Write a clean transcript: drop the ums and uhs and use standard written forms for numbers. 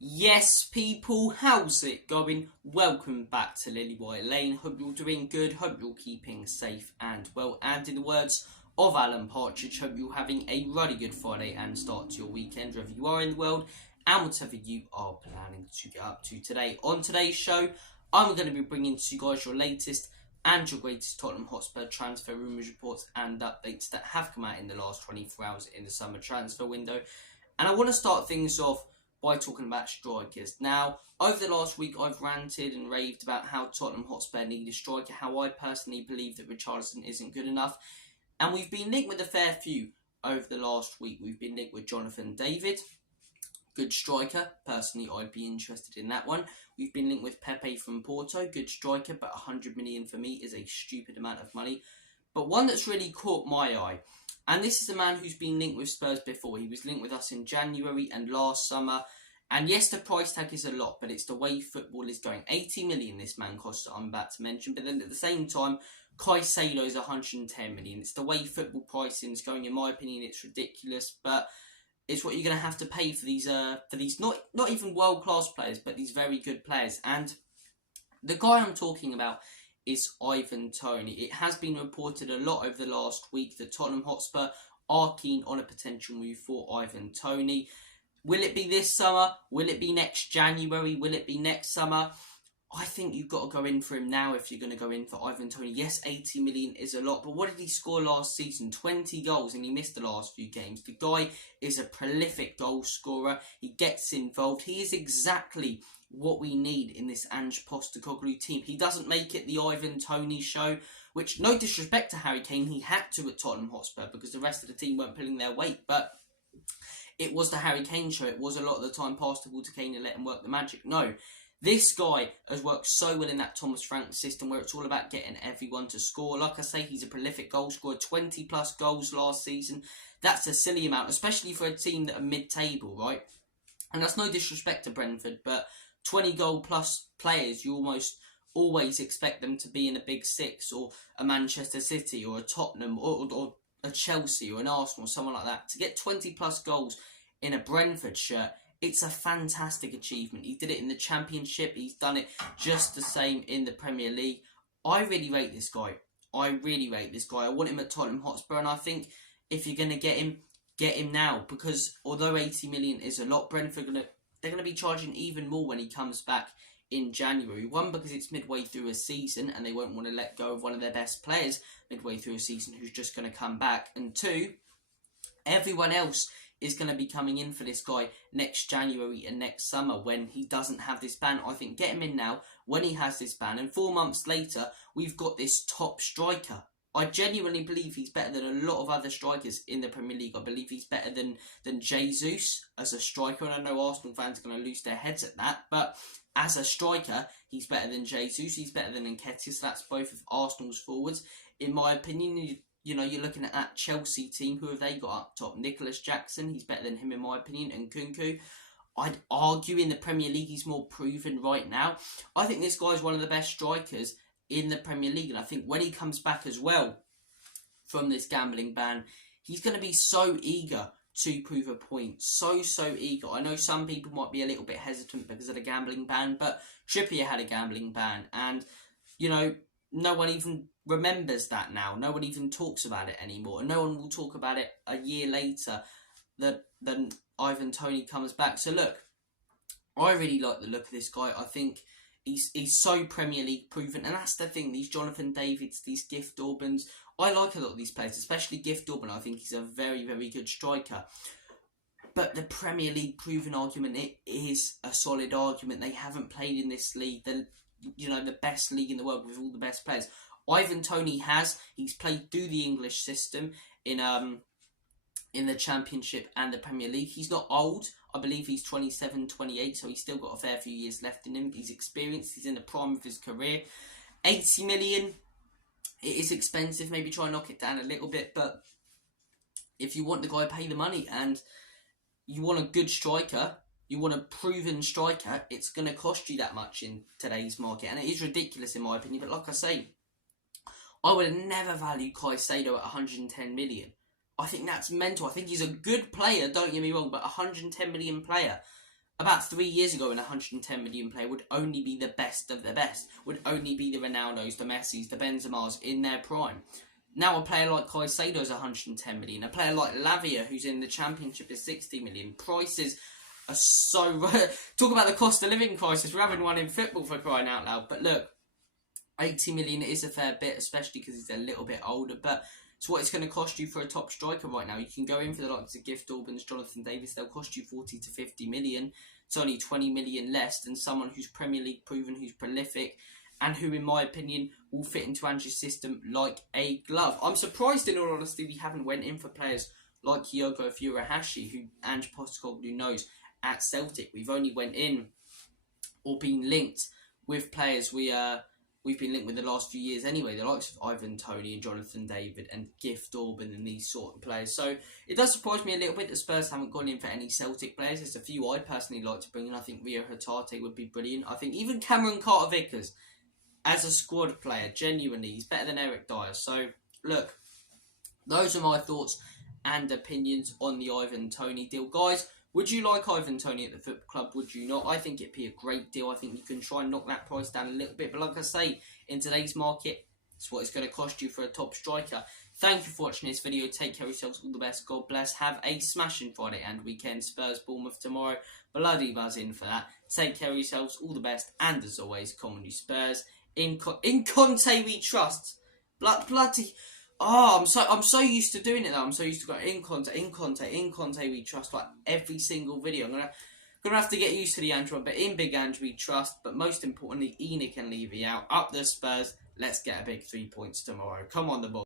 Yes, people, how's it going? Welcome back to Lily White Lane. Hope you're doing good. Hope you're keeping safe and well. And in the words of Alan Partridge, hope you're having a really good Friday and start to your weekend, wherever you are in the world, and whatever you are planning to get up to today. On today's show, I'm going to be bringing to you guys your latest and your greatest Tottenham Hotspur transfer rumours, reports, and updates that have come out in the last 24 hours in the summer transfer window. And I want to start things off by talking about strikers. Now, over the last week, I've ranted and raved about how Tottenham Hotspur need a striker, how I personally believe that Richarlison isn't good enough. And we've been linked with a fair few over the last week. We've been linked with Jonathan David, good striker. Personally, I'd be interested in that one. We've been linked with Pepe from Porto, good striker, but 100 million for me is a stupid amount of money. But one that's really caught my eye, and this is a man who's been linked with Spurs before. He was linked with us in January and last summer. And yes, the price tag is a lot, but it's the way football is going. 80 million this man costs, I'm about to mention. But then at the same time, Caicedo is 110 million. It's the way football pricing is going. In my opinion, it's ridiculous. But it's what you're going to have to pay for these not even world-class players, but these very good players. And the guy I'm talking about is Ivan Toney. It has been reported a lot over the last week that Tottenham Hotspur are keen on a potential move for Ivan Toney. Will it be this summer? Will it be next January? Will it be next summer? I think you've got to go in for him now if you're going to go in for Ivan Toney. Yes, 80 million is a lot, but what did he score last season? 20 goals, and he missed the last few games. The guy is a prolific goal scorer. He gets involved. He is exactly what we need in this Ange Postecoglou team. He doesn't make it the Ivan Toney show, which, no disrespect to Harry Kane, he had to at Tottenham Hotspur because the rest of the team weren't pulling their weight, but it was the Harry Kane show. It was a lot of the time pass the ball to Kane and let him work the magic. No, this guy has worked so well in that Thomas Frank system where it's all about getting everyone to score. Like I say, he's a prolific goal scorer, 20 plus goals last season. That's a silly amount, especially for a team that are mid-table, right? And that's no disrespect to Brentford, but 20 goal plus players, you almost always expect them to be in a big six or a Manchester City or a Tottenham or a Chelsea or an Arsenal or someone like that. To get 20 plus goals in a Brentford shirt, it's a fantastic achievement. He did it in the Championship. He's done it just the same in the Premier League. I really rate this guy. I want him at Tottenham Hotspur, and I think if you're going to get him now, because although 80 million is a lot, Brentford they're going to be charging even more when he comes back in January. One, because it's midway through a season and they won't want to let go of one of their best players midway through a season who's just going to come back. And two, everyone else is going to be coming in for this guy next January and next summer when he doesn't have this ban. I think get him in now when he has this ban, and 4 months later we've got this top striker. I genuinely believe he's better than a lot of other strikers in the Premier League. I believe he's better than Jesus as a striker, and I know Arsenal fans are going to lose their heads at that, but as a striker, he's better than Jesus, he's better than Nketiah. That's both of Arsenal's forwards. In my opinion, you know, you're looking at that Chelsea team. Who have they got up top? Nicholas Jackson, he's better than him in my opinion, and Kunku. I'd argue in the Premier League he's more proven right now. I think this guy's one of the best strikers in the Premier League, and I think when he comes back as well from this gambling ban, he's going to be so eager to prove a point. So eager. I know some people might be a little bit hesitant because of the gambling ban, but Trippier had a gambling ban, and, you know, no one even remembers that now. No one even talks about it anymore, and no one will talk about it a year later than Ivan Toney comes back. So look, I really like the look of this guy. I think he's so Premier League proven, and that's the thing. These Jonathan Davids, these Gift Orbans, I like a lot of these players, especially Gift Orban. I think he's a very, very good striker. But the Premier League proven argument, it is a solid argument. They haven't played in this league, the best league in the world with all the best players. Ivan Toney has. He's played through the English system in the Championship and the Premier League. He's not old. I believe he's 27, 28, so he's still got a fair few years left in him. He's experienced. He's in the prime of his career. 80 million, it is expensive. Maybe try and knock it down a little bit, but if you want the guy, pay the money. And you want a good striker, you want a proven striker, it's going to cost you that much in today's market. And it is ridiculous in my opinion, but like I say, I would have never valued Caicedo at 110 million. I think that's mental. I think he's a good player, don't get me wrong, but 110 million player. about 3 years ago, an 110 million player would only be the best of the best, would only be the Ronaldos, the Messis, the Benzemas in their prime. Now a player like Caicedo is 110 million. A player like Lavia, who's in the Championship, is 60 million. Prices are so... Talk about the cost of living crisis. We're having one in football, for crying out loud. But look, 80 million is a fair bit, especially because he's a little bit older. But it's what it's going to cost you for a top striker right now. You can go in for the likes of Gift Orbans, Jonathan Davis. They'll cost you 40 to 50 million. It's only 20 million less than someone who's Premier League proven, who's prolific, and who, in my opinion, will fit into Ange's system like a glove. I'm surprised, in all honesty, we haven't went in for players like Kyogo Furuhashi, who Ange Postecoglou knows at Celtic. We've only went in or been linked with players we've been linked with the last few years anyway, the likes of Ivan Toney and Jonathan David and Gift Orban and these sort of players. So it does surprise me a little bit that Spurs haven't gone in for any Celtic players. There's a few I'd personally like to bring in. I think Rio Hatate would be brilliant. I think even Cameron Carter-Vickers, as a squad player, genuinely, he's better than Eric Dyer. So, look, those are my thoughts and opinions on the Ivan Toney deal. Guys, would you like Ivan Toney at the football club? Would you not? I think it'd be a great deal. I think you can try and knock that price down a little bit. But like I say, in today's market, it's what it's going to cost you for a top striker. Thank you for watching this video. Take care of yourselves. All the best. God bless. Have a smashing Friday and weekend. Spurs, Bournemouth tomorrow. Bloody buzzing for that. Take care of yourselves. All the best. And as always, come on you Spurs. In Conte we trust. Bloody... Oh, I'm so used to doing it though. I'm so used to going in Conte we trust, like every single video. I'm gonna have to get used to the Ange one, but in Big Ange we trust. But most importantly, Enoch and Levy out. Up the Spurs. Let's get a big 3 points tomorrow. Come on the ball.